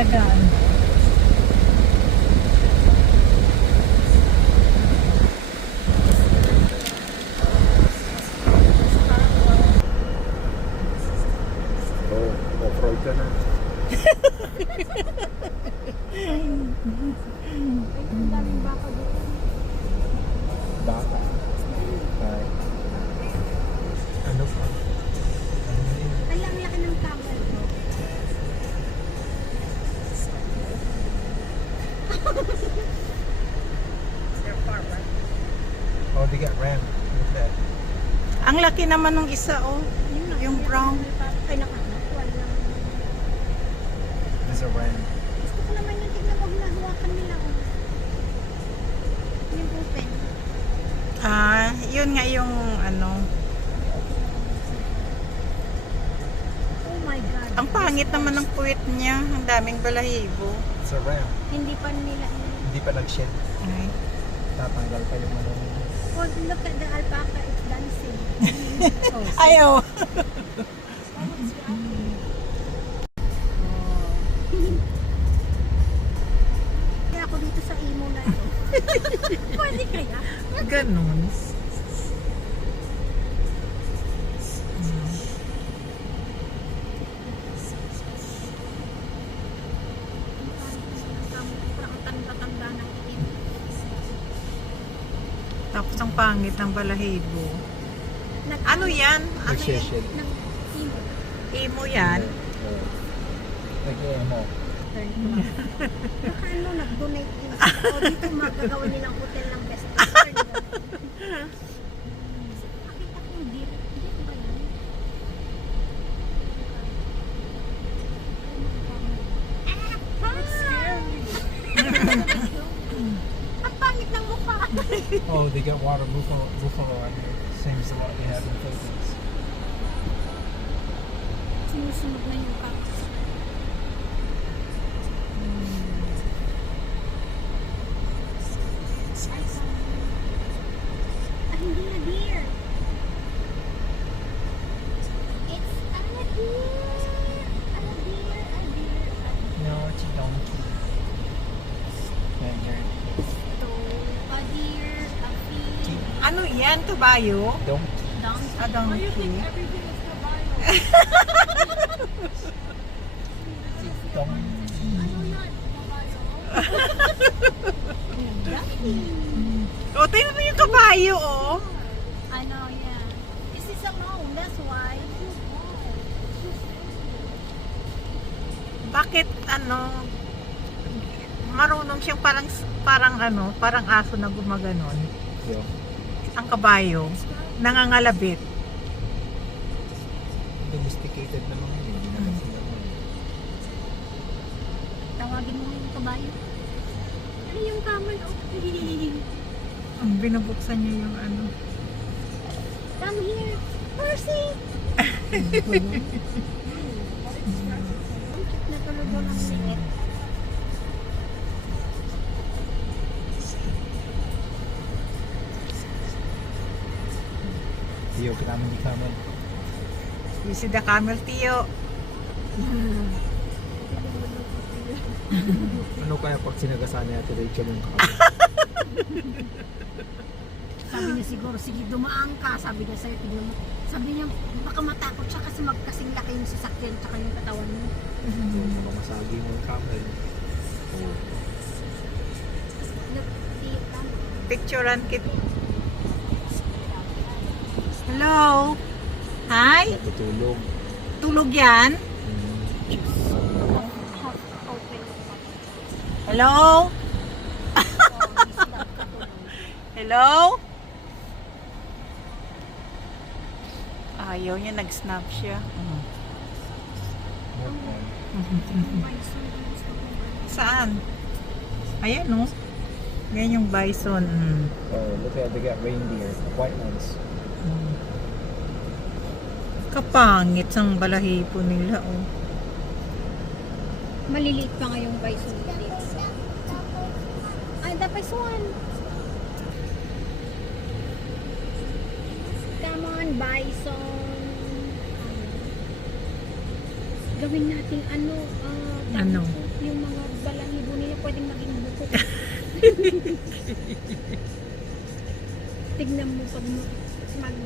alagaan. Oh, off-road ka na. Ang daming baka doon. Baka. Ay. Ano pa? Ano yun? Ay, ang laki ng camel. They're far, right? Oh, they got ram. Look at that. Ang laki naman ng isa, oh. Yung brown. Ay, nakakatuwa lang. There's a ram. Gusto ko naman yung tignan mo, hinahawakan nila. Oh. Yung open. Yun nga yung ano. Oh my God. Ang pangit naman ng puwit niya. Ang daming balahibo. It's a ram. Hindi pa nila. Hindi pa nag-shed. Ay. Tatanggal pa yung ano. Oh, look at the alpaca. It's dancing. Oh, see? Ayaw. Kaya ako dito sa imo na ito. Pwede kaya? Ganun. Parang tanda-tanda ng itim. Tapos ang pangit ng balahibo. Ano yan? Ano yan? Nag-shed. Ng imo. Imo yan? Oh. Nag-emo. Baka ano, nag-donate din sila. O dito magagawa nilang hotel ng best friend. Nakita ko yung deer. Deer ba yan? That's scary. Ang pangit ng mukha. Oh, they got water buffalo on here. Same as what they have in the Philippines. Sinusunod na yung cactus. Ah, hindi na deer. It's a deer. A deer, a deer, a No, it's a donkey. Yeah, to a deer, a pig, Ano yan? Tubayo? donkey. donkey. Donkey. everything is kabayo? Donkey. Ano yan? Kabayo? O, tingnan mo yung kabayo, oh. Ano yan? This is a mound, that's why. Bakit, ano, marunong siyang parang ano, parang aso na gumaganon. Yeah. Ang kabayo, nangangalabit. Domesticated naman yun. Hindi naman sila. Tawagin mo yung kabayo. Ano yung camel? Oh. Ang binubuksan niya yung ano. Come here, Percy! Natulog mo ng liit. Tiyo, kita naman di kaman. You see the camel, Tio. Ano kaya pag sinagasaan niya ito Rachel yung kaman? Sabi niya siguro, sige dumaan ka. Sabi niya sa'yo, tignan mo. Sabi niya, baka matakot siya kasi magkasing laki yung sasakyan tsaka yung katawan mo. Baka masagi mo yung camel. Oh. Look, tita. Picturean kit. Hello? Hi? Natutulog. Tulog yan? Half open. Hello? Hello? Ayaw niya, nag-snap siya. Saan? Ayan, no? Yan yung bison. Oh, look at they got reindeer, white ones. Kapangit sang balahibo nila, oh. Maliliit pa nga yung bison dito. Ay, the bison. Come on, bison. Gawin natin ano? Ano? tawag ko. Yung mga balahibo nila pwedeng maging buko. Tignan mo pag mag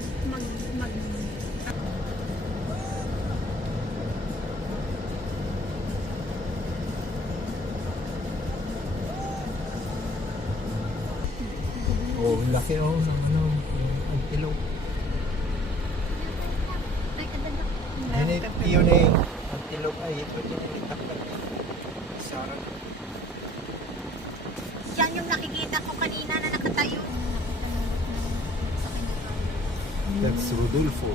Oh, laki oh ng ano, yung antelope. ay adadak. Yun eh, antelope ay ito yung itaktak. Sarang. Yan yung nakikita ko kanina na nakatayo. That's Rodolfo.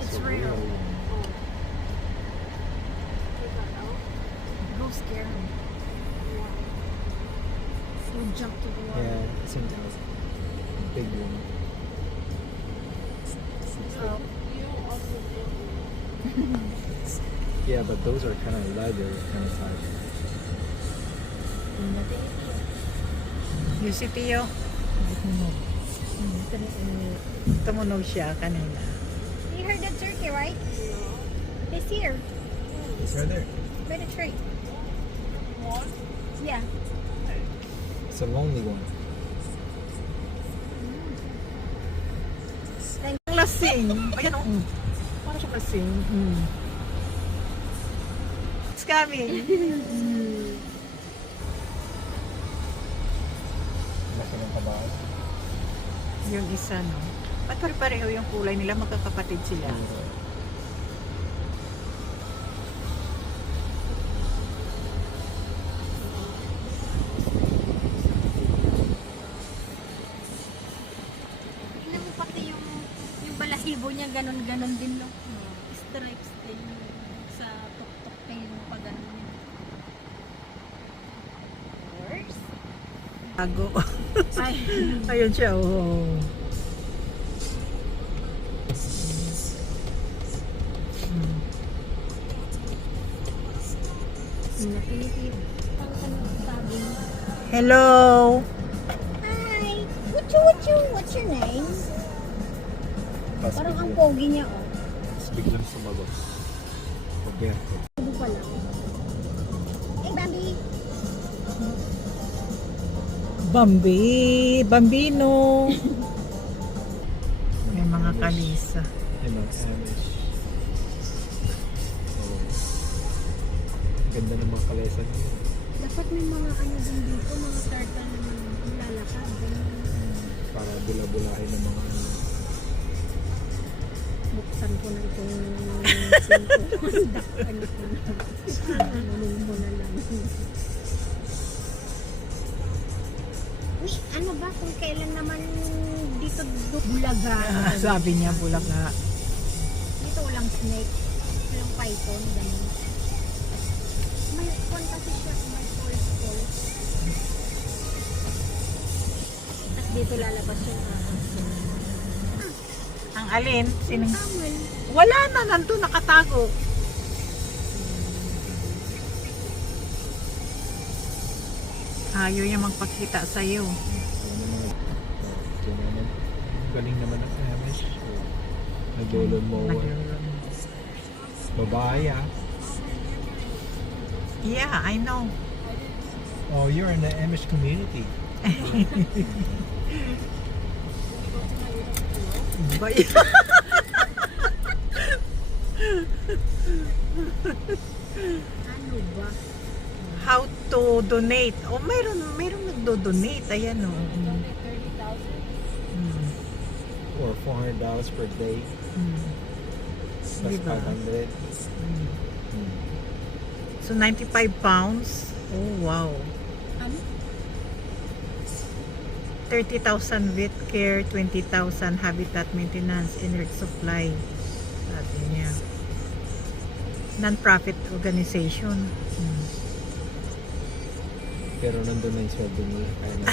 It's real. Go scare him. We'll jump to the water. Yeah, it's a big one. Oh. Yeah, but those are kind of larger kind of size. You see, Tio? Tumunog siya kanina. You heard that turkey, right? He's here. It's right there. By the tree. Yeah. It's a lonely one. Lasing. Ayan o. Parang siya lasing. It's coming. Laki ng tabaas. Yung isa, no? Ba't pare-pareho yung kulay nila? Magkakapatid sila. Tingnan mo pati yung balahibo niya, ganon-ganon din, no? Stripes din sa tuktok kayo yung pag-ganon niya. Horse? Ago. Ay. Ayun siya, oh. Napilipid. Ang sabi mo. Hello. Hi! What's your name? Tapos Parang ang pogi niya, oh. biglang sumagot. Roberto. Ano pala? Hey, Bambi! Bambino. May mga kalisa. Yung mga Amish. Oh. Ganda ng mga kalesa niya. Dapat may mga ano din dito, mga turtle na lalakad. Para bula-bulahin ng mga ano. Buksan ko na itong pinto. Ano ko na. Nanong mo na lang. Ano ba kung kailan naman dito bulaga? Sabi niya, bulaga. Dito walang snake, walang python, ganun. May kwan kasi siya, may falls. Tapos dito lalabas yung Ang alin? Sinong... Samuel. Wala na, nandun nakatago. Ayaw niya magpakita sa'yo. Galing naman ang Amish. Naglulon mo. Babae ah. Yeah, I know. Oh, you're in the Amish community. Bay. Ano ba? How to donate? Oh, mayroon nagdo-donate. Ayan, oh. Or $400 per day. That's Diba? 500. So, 95 pounds. Oh, wow. Ano? 30,000 vet care, 20,000 habitat maintenance, energy supply. Sabi niya. Non-profit organization. Pero nandun na yung sweldo nila. Kaya na